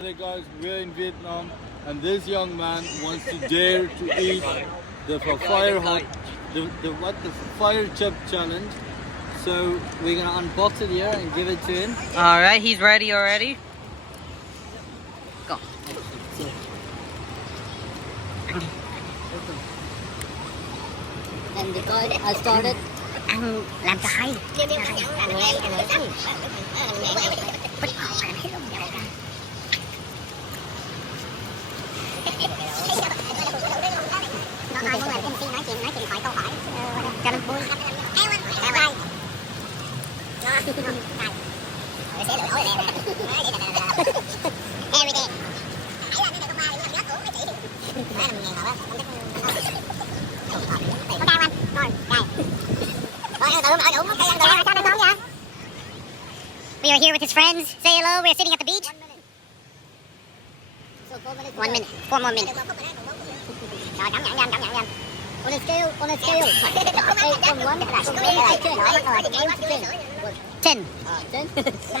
Hey guys, we're in Vietnam and this young man wants to dare to eat the fire chip challenge. So we're gonna unbox it here and give it to him. Alright, he's ready already. Go. And because I started ăn làm cho hay. Nó ai muốn làm MC nói chuyện hỏi câu hỏi cho nó vui. Sẽ lỗi lỗi em. Every day. We are here with his friends. Say hello. We are sitting at the beach. 1 minute. 4 more minutes. Rồi, cảm nhận. on a scale. Hey, from 1 to 10.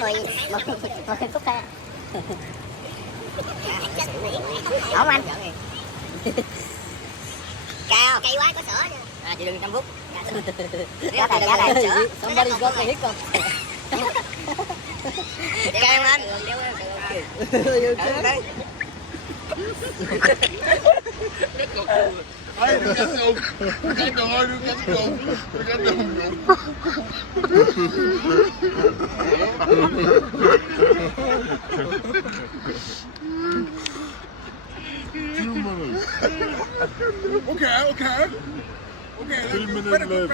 10. 10. Một phút ha. Ổn anh. Cay quá có sữa. Chị đừng 5 phút. Giá này sữa. Somebody got the hiccup. Cay không anh? Đừng cắn ngùng. Đừng cắn ngùng. Okay. 2 minutes left.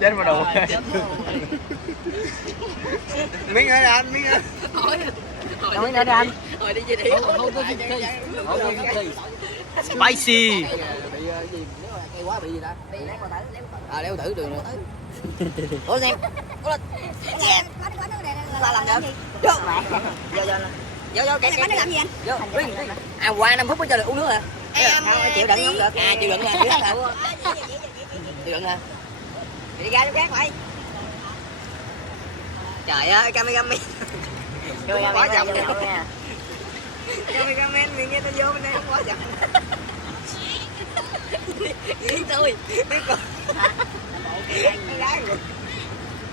Chết vào đầu. Miếng nữa anh, miếng nữa. Nói nữa đi anh. Rồi đi về đi. How does it taste? Spicy. Cay quá bị gì ta? Đeo thử đường nữa. Ủa xem. Qua làm được. Vô cái Bánh nó làm gì anh? Vô. Qua 5 phút mới cho được uống nước hả? Chịu đựng không được. Chịu đựng hả? Chịu đựng hả? Đi ra chỗ khác vậy. Trời ơi, cameraman. Quá chậm kìa. Cameraman mình nghe tôi vô bên đây không quá chậm. Ý tôi, biết rồi.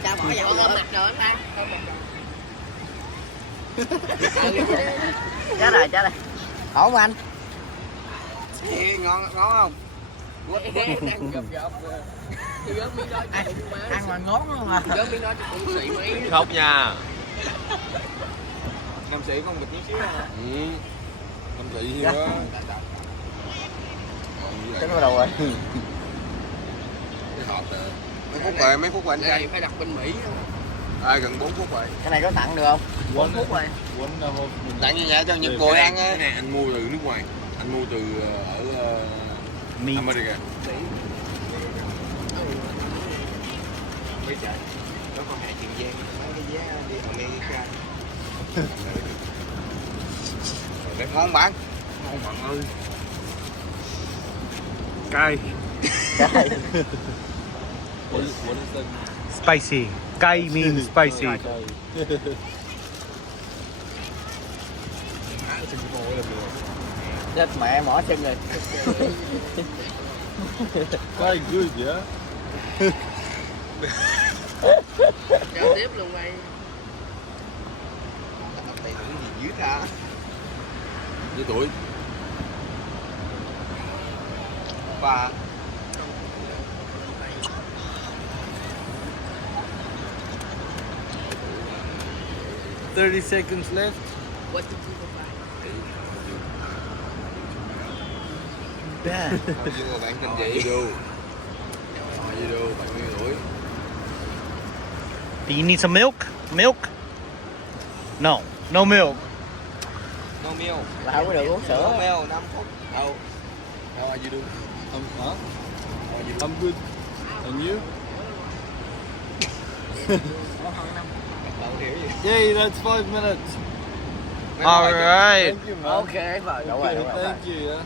Sao bỏ vào ôm mặt rồi anh ta? Chết rồi. Ổn không anh? Ngon không? Đang gập. Ăn mà ngón không à? Gớm miếng đó cho cũng xị mấy. Khóc nha. Nam sĩ con bịch chút xíu hả? Nam sĩ nhiều quá. Cái nó đầu rồi. Mấy phút rồi anh trai. Phải đặt bên Mỹ. Gần 4 phút rồi. Cái này có tặng được không? 4 phút rồi. Tặng như vậy cho những người ăn á. Cái này anh mua từ nước ngoài. Anh mua từ ở America. Mấy chạy. Nó còn hai Tiền Giang. Cái giá đi America. Ngon bạn. Ngon bạn ơi. Cay. What is that? Spicy. Cay means spicy. Chết mẹ mỏ chân rồi. Quite good, yeah? Giao tiếp luôn mày. Dưới ta. Nhiêu tuổi? Và 30 seconds left. What did you buy? Bad. Bạn tên gì? Bạn nhiêu tuổi? Do you need some milk? Milk? No. No milk. No meal. Là không có được uống sữa. No meal, 5 phút. How are you doing? I'm good. And you? Yay, that's 5 minutes. All right. Thank you, man. Ok, rồi. Đủ rồi. Thank you, yeah.